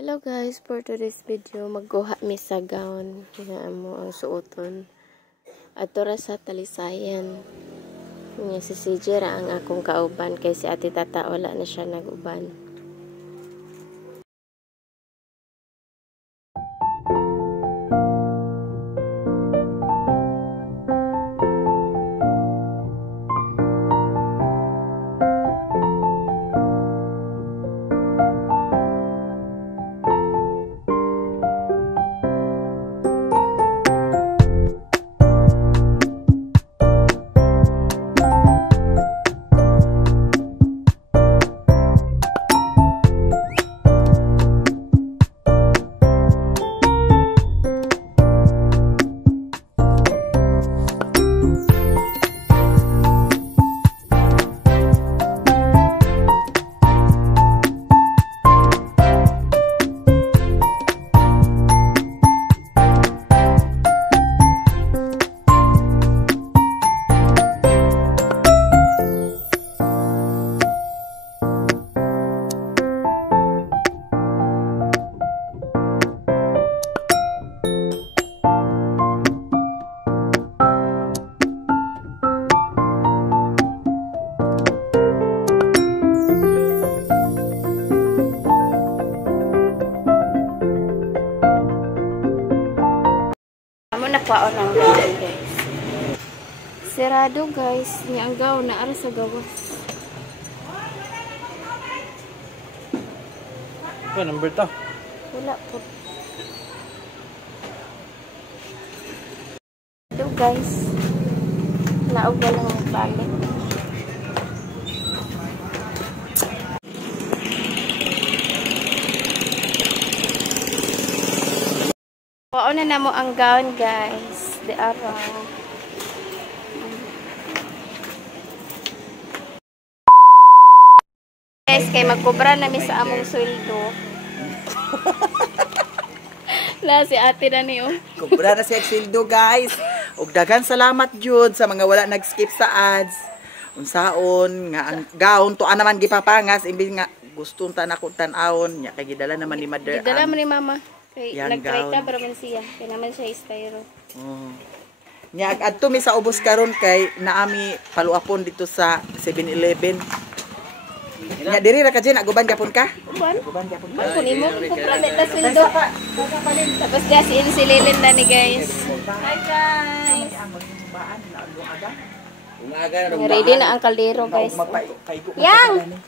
Hello guys, for today's video, magkuha mi sa gown nga mo ang suoton. Ato ra sa Talisayan. Nga si CJ ra ang akong kauban kay si Ate Tata wala na siya naguban. Nakwaon ang gown guys. Sirado guys. Nga ang gown na ara sa gawas. Ano number to? Wala po. Ito guys. Naog na lang ang balik. Pauna na mo ang gown guys. The araw. Guys, kay magkubra na mi sa among sweldo. La si ate na niyo. Kubra na siya sweldo guys. Ug daghan salamat jud sa mga wala nag-skip sa ads. Unsaon nga ang gown to naman gipapangas imbis nga gustong ta nako tan-awon nya kay gidala naman ni mother. Gidala man ni mama. Kay nag-try gown. ka para man siya. Kaya naman siya styro. Oh. Nya adto mi sa ubos karon kay naami paluapon dito sa 7-Eleven. Nya diri ra ka dyan aguban gyapon ka? Aguban gyapon ka. Ako nimo kupra ta sweldo. Tapos dia si Lilin na ni guys. Hi guys. Ready na ang kaldero guys. Yang.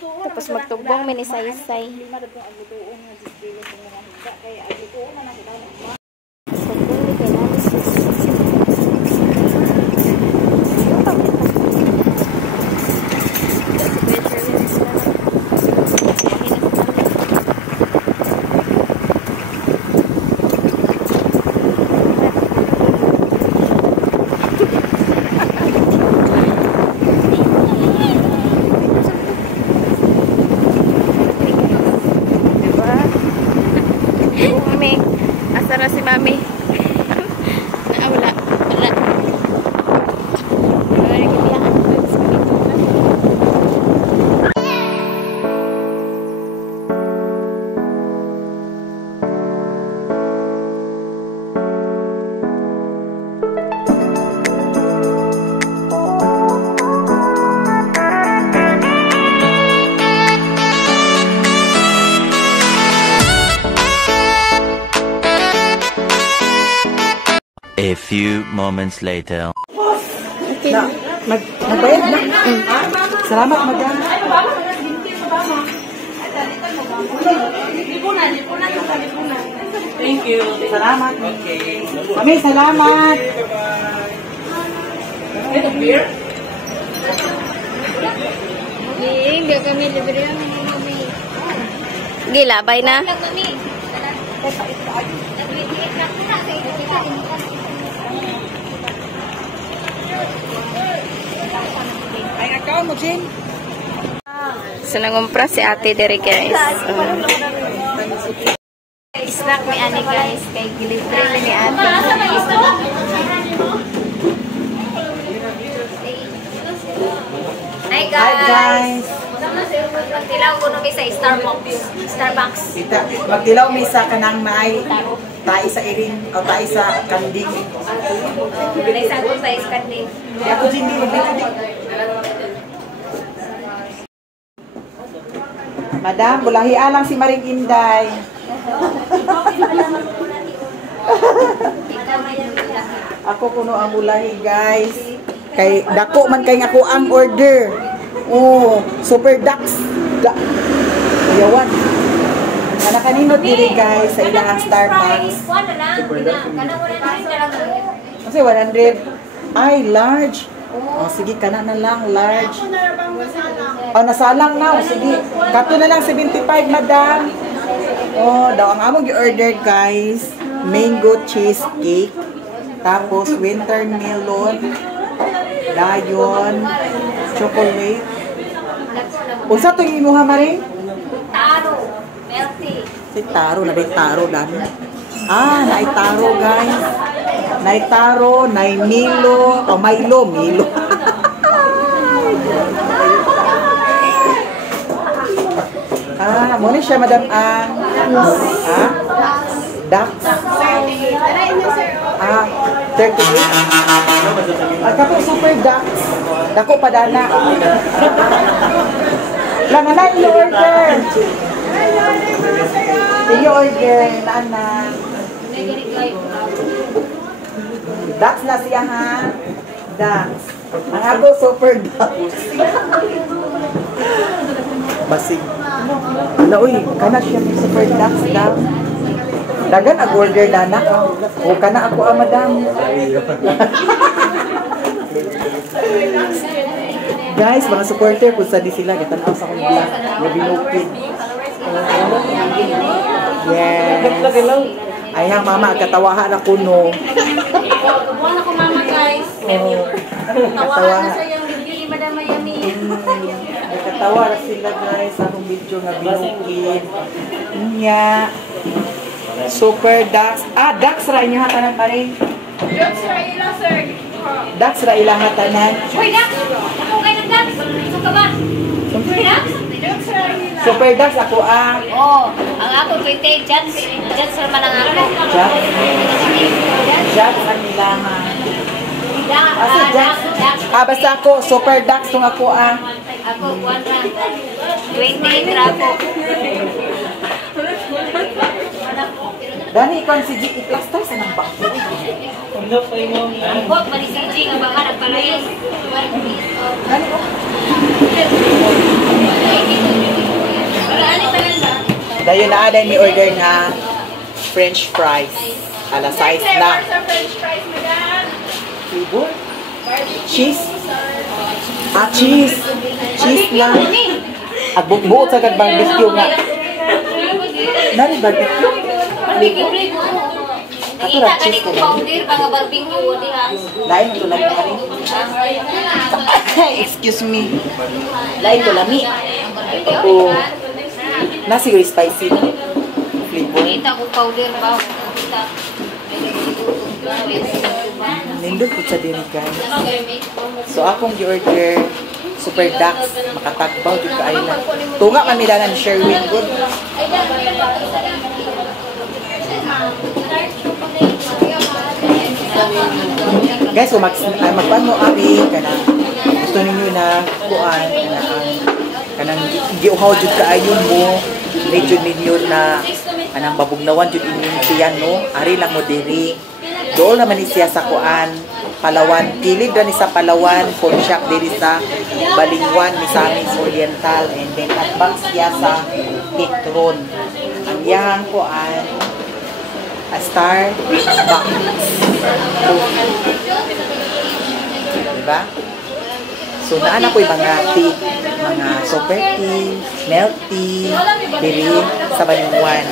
Tapos magtugbong minisay-say. Asara si mami. Wala. A few moments later. Okay. Nagbayad na. Salamat madam. Thank you. Salamat. Okay. Kami salamat. Ito beer? Hindi kami libre lang mami. Gilabay na. Ay, ikaw mo, Jane. So, nangumpra si ate dere guys. Snack ni ani guys. Kay gilibre ni ate. Hi guys. Magtilaw ko nung sa Starbucks. Kita, magtilaw mi sa kanang may tayo sa iring o tayo sa kanding. Naisagot sa iskanding. Kaya ako hindi magbili. Madam, bulahian lang si Maring Inday. Ako kuno ang bulahi, guys. Kay dako man kay ako ang order. Oh, super ducks. Yawan. Ana kanino diri guys sa ilang Starbucks. Wala lang. Kana wala lang. Kasi 100. Ay, large. Oh, sige, kana na lang, large. Oh, nasalang na. Oh, sige. Kato na lang 75, madam. Oh, daw ang among gi-order guys. Mango cheesecake. Tapos winter melon. Lion. Chocolate. Unsa to yung imuha Maring? Taro. Melty. Si Taro, na Taro dami. Ah, naay Taro guys. Naay Taro, naay Milo, o Milo. Ah, mo ni siya madam ang ducks. Ah, 38. Ah, kapo super ducks. Dako pa dana. Lang na yung order. Yung order, nana. Ducks na siya ha. Ducks. Ang ako super ducks. Basig. Wala, uy, kana siya may super ducks daw. Dagan ang order dana. O kana ako madam. Guys, mga supporter, kung saan sila, gatanaw sa akong vlog, na binukid. Yes. Ayang mama, katawahan ako no. Kubuhan ako mama guys. Tawahan na siya yung bibili, Madam Miami. Katawa na sila guys, sa akong video na binukid. Nya. Super ducks. Ah, ducks ra inyo hatanan pa rin. Ducks ra ila, sir. Ducks ra ilang hatanan. Hoy, Dax! Ako kayo ng Dax! Gusto ka ba? Dax? Ducks ra ila. Super ducks ako ah. Oo. Ang ako, 28 Jats. Jats naman ang ako. Jack. Jack ang ilangan. Asa ducks? Ah, basta ako, super ducks tong ako ah. Ako, 28 ra ako. Dani, ikaw si G, i-plaster sa nang bako. Ang bot, manisiji, ang baka nagpalayos. Dani, oh. Dayo na aday ni order na French fries. Ala size na. Flavor? Cheese? Ah, cheese. Cheese lang. Agbuk-buot sa kag-barbecue nga. Nari barbecue? Nakita ka ni kong powder, mga barbecue, di ha? Lain to lami na rin. Excuse me. Lain to lami. Oh. Nasi yung spicy. Flavor. Nakita kong powder ba? Nakita. Nindot po sa din guys. So akong gi-order super ducks. Makatagbaw dito ka island. Tunga kami danan Sherwin good. Guys, so magpan mo abi kanang gusto ninyo na kuan kanang giuhaw jud kaayon mo medyo ninyo na anang babugnawan jud inyo siya no ari lang mo diri dool naman ni siya sa kuan Palawan kilid ra ni sa Palawan food shop diri sa Balingwan Misamis Oriental and then atbang siya sa Petron ang yang kuan a star box. Diba? So, naan ako'y mga tea, mga super tea, milk tea, diri sa Balingwan.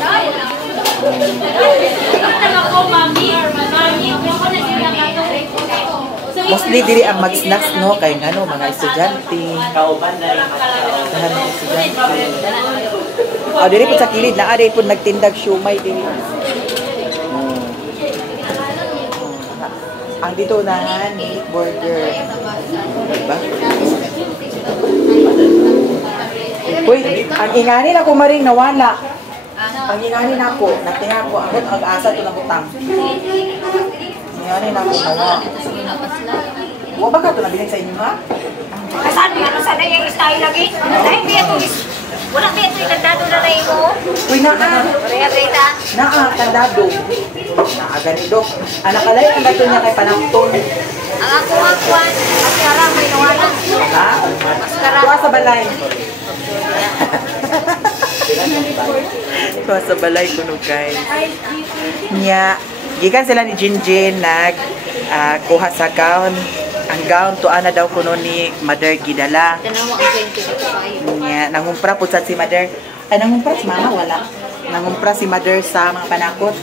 Mostly diri ang mag-snacks, no? Kaya nga, no, mga estudyante. Lahat ng estudyante. O, diri po sa kilid, naaday po nagtindag siumay diri. Ang dito unahan, meat burger. Diba? Uy, ang inganin ako maring nawala. Ang inganin ako, natinga ko, ang ag-asa ito ng butang. Inganin ako nawala. Huwag ba ka ito nabiling sa inyo ha? Saan ano sana yung style lagi? Dahil may ito wala may ito ikandado na na mo. Uy, naa. Rita. Naa, kandado. Naa, ganito. Anak alay, kandado niya kay Panakton. Ang ako ang kwan, maskara may nawala. Ha? Maskara. Tuwa sa balay. Tuwa sa balay kuno guys. Nya, gikan sila ni Jinjin kuha sa gown. Ang gown to ana daw kuno ni Mother gidala. Tanawa ang 20 Nya, nangumpra pud sad si Mother. Ay nangumpra si Mama wala. Nangumpra si Mother sa mga panakot.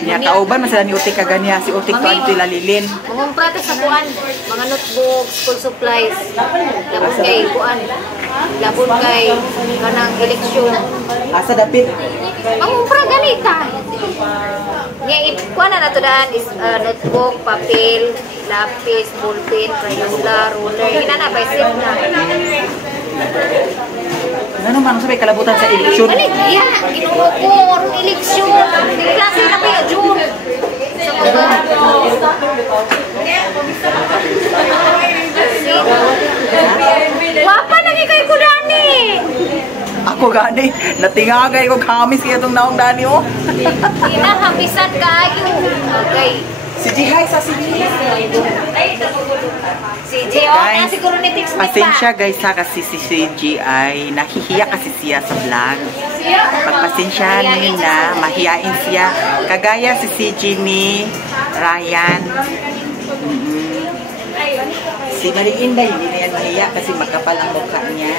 Nya kauban man sila ni Utik kaganya si Utik to ang Lilin. Mangumpra ta sa kuan, mga notebook, school supplies. Labon kay kuan. Labon kay kanang eleksyon. Asa dapit? Mangumpra ganita. Nya kuan na to daan is notebook, papel, lapis, ballpen, crayola, ruler. Ina na by set na. Ano man sabay kalabutan sa eleksyon? Balik, iya, ginuo ko orong eleksyon. Dili klase na kaya June. Sa mga wapa lagi kay Kudani. Ako gani, natingagay ko kamis kaya itong naong dani oh. Hinahabisan kayo. Okay. Si Jihay sa si Jihay. Si Gio na siguro ni Tix Pasensya guys ha kasi si CG ay nahihiya kasi siya sa vlog. Pagpasensyahan na mahiyain siya. Kagaya si CG ni Ryan. Si Maring Inday hindi na yan mahiya kasi magkapal ang mukha niya.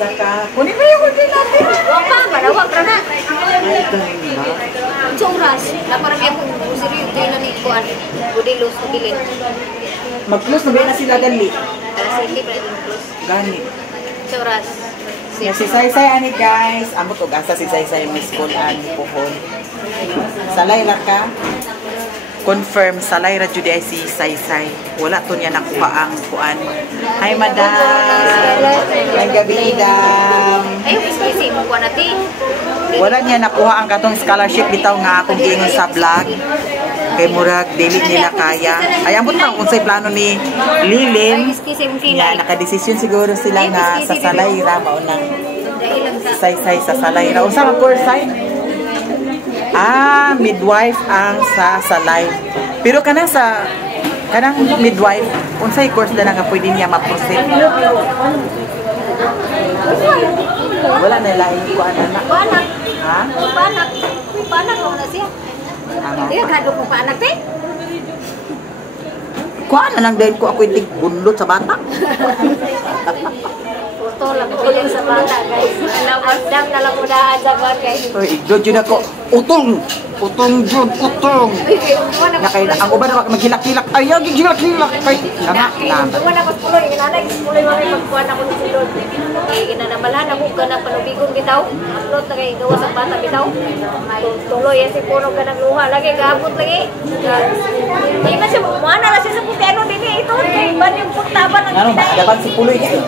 Saka, kunin mo yung kunin natin. Wapa, malawag na na. Ay, ganun ba? Sa oras, naparami akong busiri yung tayo na ni Kuan. Budilos, budilit. Mag-close na ba na sila dali? Alas hindi pa rin close. Gani. Sa oras. Ya si Saysay ani guys, amot og asa si Saysay may school ani pohon. Salay ra ka. Confirm salay ra jud ay si Saysay. Wala to niya nakuha ang kuan. Hi madam. Ay gabi idam. Ayaw, iskisi mo kuha natin. Wala niya nakuha ang katong scholarship bitaw nga akong giingon sa vlog. Kay murag dili nila kaya. Ay amot man unsay plano ni Lilin. Iskisi mo Ya, sila. nakadesisyon siguro sila nga sa Salayra mao nang Dahil lang sa... Saysay sa Salayra. Unsa ang course sign? Midwife ang sa Salay. Pero kanang midwife, unsay course na nga pwede niya ma-proceed? Wala na lain ko anak. Panak. Ha? Panak. Panak mo na siya. Ano? Iya, gado ko panak eh. Kuan na lang din ko ako itig bunlot sa bata. Puto lang ko din sa bata, guys. Alam na lang mo na sa bata, guys. Oy, igdo jud ako. Utong. Utong jud, utong. Na kay ang uban na maghilak-hilak. Ay, gihilak-hilak kay nga na. Duman ako puloy, inanay puloy mami pagkuhan ako ni Silod. Eh ginanamalan ako ganang panubigon bitaw. Upload na kay gawa sa bata bitaw. Tuloy yan si puno ganang luha lagi gabot lagi. Di man siya mana na siya sa pupiano din ito kay ban yung puntaban ng Ano mananaban si Puloy kay?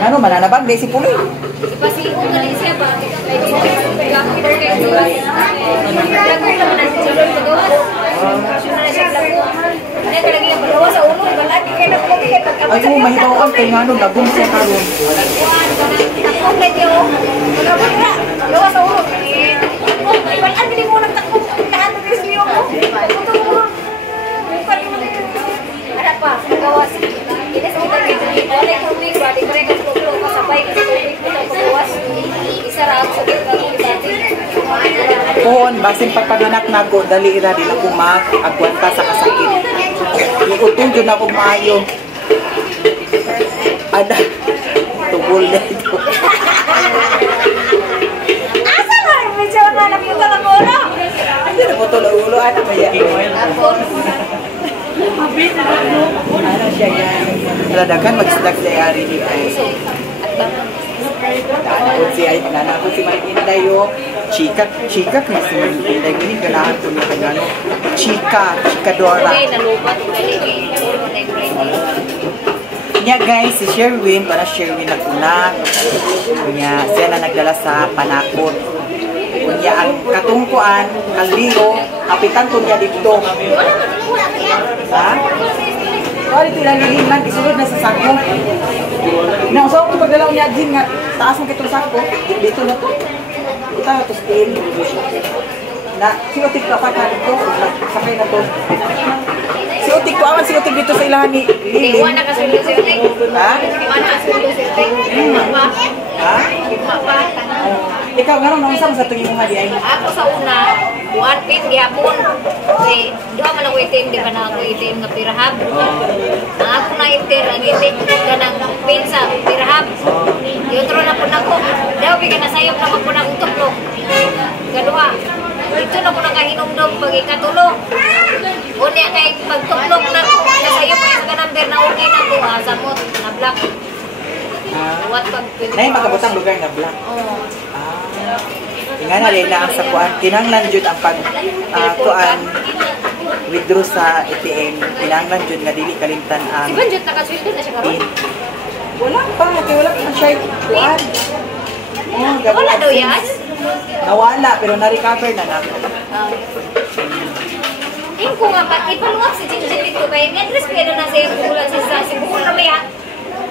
Ano mananaban kay si Puloy? ipasiho na rin siya ba? Kay di gagawin kay Silod. Gagawin naman na si Silod magawa. Siya na siya lago. Ano talaga yung magawa sa ulo. Lagi kayo nagpapagay. Ay mo mahibaw ang kay ngano dagom siya karon. Takong medyo magabot na. Gawa sa ulo. Iwalaan din mo ng takong. Tahan na rin siyo ko. Tutulong. Ano pa? Gawa sa inas kita kita. Wala yung tubig. Wala yung rin ang tulong. Masabay ka sa tubig mo na paggawas. Isarap sa gitna ng dati. Pohon basin pagpanganak nako dali ra din ako mag-agwanta sa kasakit. Iutong jud ako maayo. Ada tubol na ito. Asa ba? Medyo na napunta ng ulo. Hindi na po ito na ulo. Ano ba yan? Ano siya yan? Radagan mag-slack sa yari ni ay. Nanakot si ay, nanakot si Marinday yo. Chika na si Marinday. Hindi ganahan ko niya kanya no. Chika Dora. Okay, nalubat. Unya guys, si Sherwin, para Sherwin nagtunang. Unya, siya na nagdala sa panakot. Unya, ang katungkuan, kaldero, kapitan ko niya dito. Ha? Oh, dito ilang liliman, isunod na sa sako. Nausaw ko pagdalaw niya, Jin, nga, taas mo kitong sako. Dito na to. Ito na to, scale. Na, sinutik ka pa ka dito. Sakay na to. Siutik ko, awan siutik dito sa ilahan ni Lili. Iwan na kasi yung siutik. Ha? Iwan na kasi yung siutik. Ha? Ikaw, nga nung nausap sa tingin mo nga di ay? Ako sa una, 1 pin gihapon. Kasi doon man ako itim, di ba na ako itim nga pirahab. Ang ako na itim, ang itim ka ng pin sa pirahab. Yung tro na po na ko. Daw, bigyan na sayop na po na kong tuklog. Gaduha. Dito na po nakahinumdom pag ikatulog. Unya kay pagtuklog na ko, nasayop ko sa number na unay na ko. Samot, na black. What pag Nay, magkabutang lugar na black. Oo. Nga na rin na ang sakuan. Kinanglan jud ang pag kuan withdraw sa ATM. Kinanglan jud nga dili kalimtan ang Si Banjot nakasweldo na siya karon. pin. Wala pa, kaya wala pa siya kuan. Oh, gabon Wala daw AdSense. yan? Nawala, pero na-recover na nato. Yung ko nga, ipaluwag si Jinjin dito kaya nga address kaya na nasa yung bulan sa siguro na may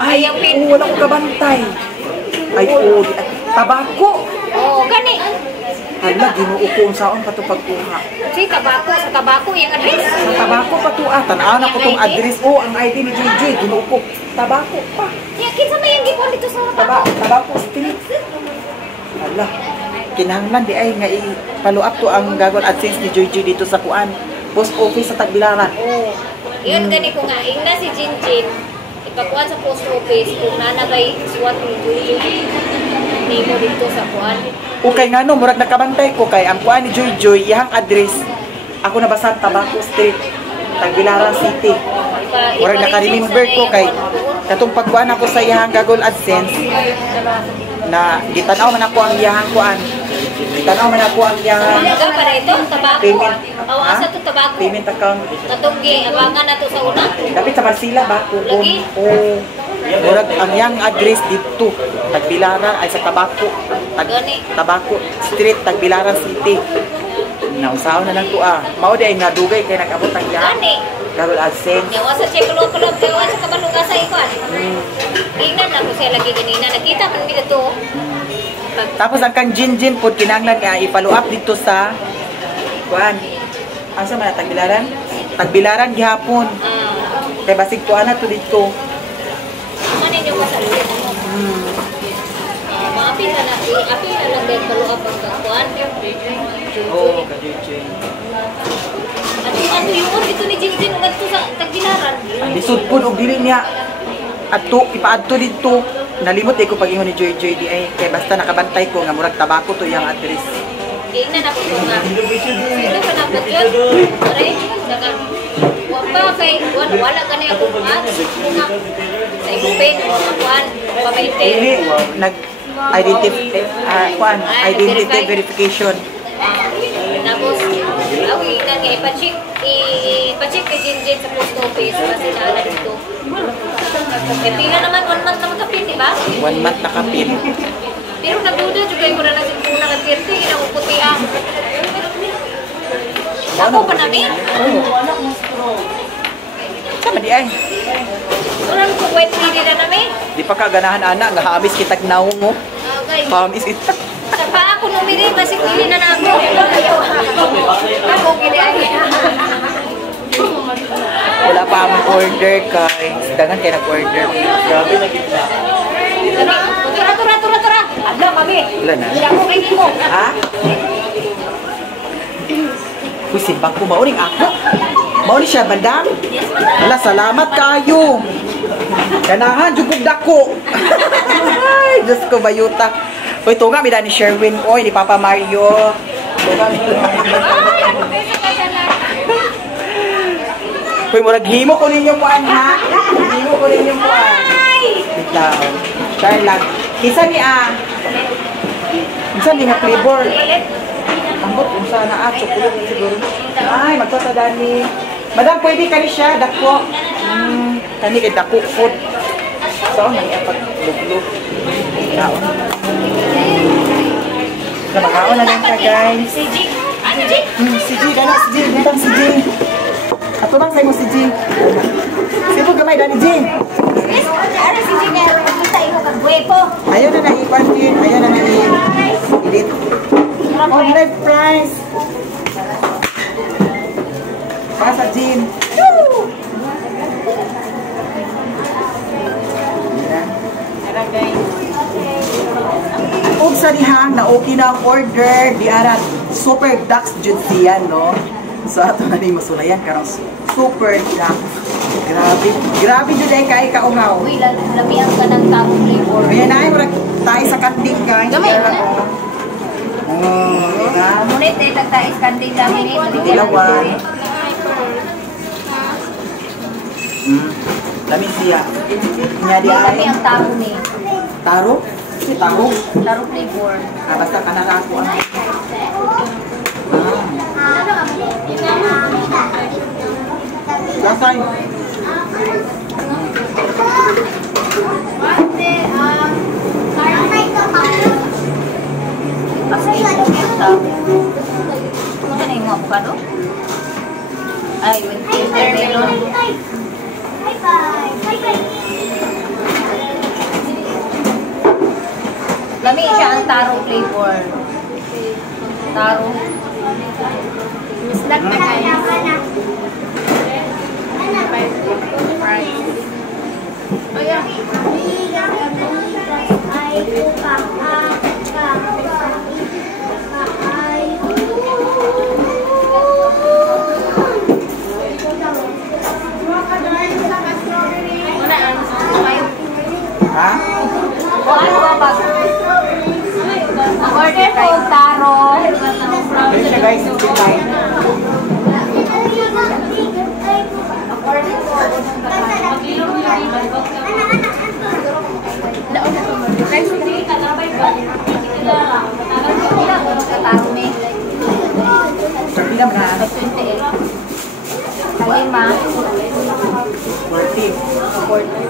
Ay, yung pin. wala ko kabantay. Ay, tabako. Oo, gani. Hala, ginuuko ang saon pa ito pagkuha. Si tabako, sa tabako yung address. Sa tabako pa ito tanaw na ko itong address. Oh, ang ID ni Joy, ginuuko. Tabako pa. Yeah, kinsa may yung gipon dito sa tabako. Tabako street. Hala, kinahanglan di ay nga i-follow up to ang gagawin AdSense ni Joy dito sa kuan. Post office sa Tagbilaran. Oo. Yun, gani ko nga. Ingna si Jinjin, ipakuan sa post office kung nanabay suwat ni Joy. Nimo dito sa kuan. Okay nga no, murag nakabantay ko kay ang kuan ni Joy, iyang address. Ako nabasa Tabako Street, Tagbilaran City. Murag naka-remember ko kay katong pagkuan ako sa iyang Google AdSense na gitanaw man ako ang iyang kuan. Gitanaw man ako ang iyang Ikaw para ito, tabako. payment. Oo, asa to tabako. Payment account. Katunggi, abangan na to sa una. Dapat sa Marsila ba? Lagi? Oo. Murag ang iyang address dito, Tagbilaran ay sa Tabako. Tabako Street, Tagbilaran City. Nausaw na lang ko Mao di ay nadugay kay nag-abot ang iyang Gani. Google AdSense. Yawa sa check-kulo-kulo, yawa sa kabaluga sa ikon. Tingnan na ko siya lagi ganina. Nakita man nila to. Tapos ang kang Jinjin po kinanglan nga i-follow up dito sa kuan. Asa man Tagbilaran? Tagbilaran gihapon. Kay basig kuan na to dito. Manin yung kasalulit mo. Mga pila na, apil na lang din follow up ang kakuan. Oo, ka Jinjin. Ano yung dito ni Jinjin ugat to sa Tagbilaran. Lisod po og dili niya adto ipaadto dito. Nalimot ko pag-ingon ni Joy di ay kay basta nakabantay ko nga murag Tabako to iyang address. Tingnan ako nga. Ito pa na yun. Aray, saka. Wapa kay, wala ka niya kung sa ikupin, kuan, pamainte. Dili nag identity verification. Tapos, awi na nga, ipacheck kay Jinjin sa post office kasi naala dito. Eh, pila naman, 1 month naman kapin, di ba? 1 month nakapin. Pero nagduda, juga yung muna nasin muna ka 30, inakuputi Ako pa namin? Sama di ay. Wala ko white lady na namin. Di pa ka ganahan ana nga hamis kitag naong mo. Okay. Hamis kita. Sa pa ako numiri, basi pili na na ako. Ako gini ay. Wala pa ang order kay dagan kay nag-order. Grabe na kita. Tura. Adla, mami. Wala na. Hindi ako kayo mo. Ha? Uy, simbang ko mauring ako. Mauri siya, madam. Wala, salamat kayo. Ganahan, jugog dako. Ay, Diyos ko, bayuta. Uy, tunga, mida ni Sherwin. Uy, ni Papa Mario. Tunga, uy, murag himo ko ninyo puan, ha? Himo ko ninyo puan. Bitaw. Share lang. Kisa ni Kisa ni nga flavor. Ambot, kung sana chocolate siguro. Ay, magtatadani. Madam, pwede ka ni siya, dako. Kani kay dako food. So, nag-ipag-luglog. Kaon. Namakaon na lang ka, guys. Si G. Si G, gano'n si G. Gano'n si G. Ato bang sa'yo mo si G? Sino gamay na ni G? Ano si G nga? Kita imo kag guwepo. Ayaw na na i-quarantine. Ayaw na na i-edit. Oh, live price. Para sa Jean. Ug sa dihang na okay na ang order, di ara super ducks jud siya, no? So ato na ni masulayan karong super ducks. Grabe jud ay kay kaugaw. Uy, lamian ka ng tamong flavor. Kaya na ay murag tayo sa kanding guys. Gamay na. Oh, Ngunit eh, tagtais kanding namin eh. Ilawan. Lami siya. Nya di Lami ay ang taro ni. taro. Si taro. Taro flavor. Basta kanara ako ang. Lasay. Kasi ito yung taro. Ano na yung mga avocado? Ay, with watermelon. Lami siya ang taro flavor. Taro. Snack na kayo. Ha? O ano ba ba? Order ko taro. Ayun siya guys, it's fine. Taro me. Pila man na. 28. Kalima. 40.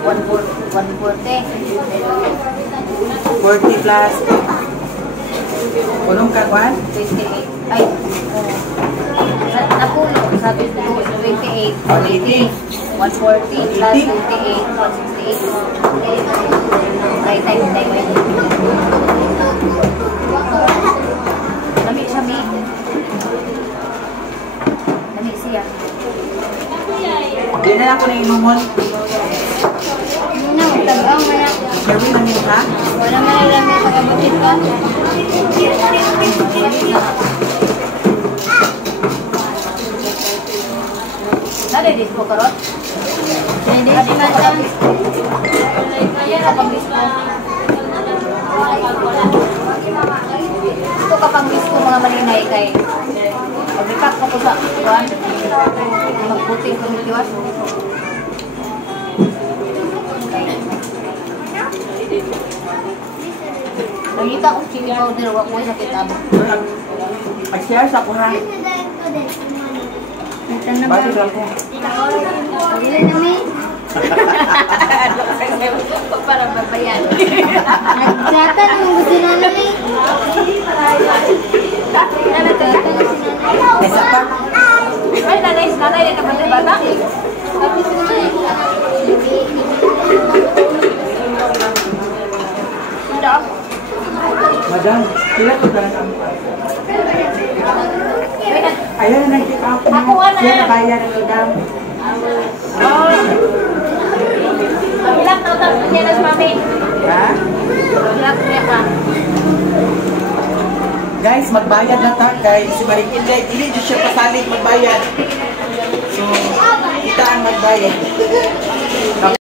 140. 40 plus. Punong ka, Juan? 28. Ay. Napuno. Sabi ko 28. 140 plus 28. 168. Right time na yun. Lamig siya, Mi. Lamig siya. Hindi na ako na inumon. Tagaw mo na. Sherwin, namin ha? Wala man na lang yung pag-abutin ka. Nare-dis po karot? Nare-dis po karot? Ayan na pang-dis po. Ito kapang-dis po mga malinay kay pag-ipak ko po sa kuwan. Magputing ko ng tiwas. Nakita ko chili powder, wak mo sakit abo. Mag-share sa ko ha. Bati lang ko. Ilan namin? Para babayan. Nagsata nang gusto na namin. Isa pa. Ay, nanay na naman yung bata. Madam, sila ko dahil ang... Ayan na nakita ako. Ako na. Sila na kaya na madam. Ilang taon niya na si mami? Ha? Ilang niya pa? Guys, magbayad na ta kay si Maring Inday. Dili di siya pasalig magbayad. So, kita ang magbayad.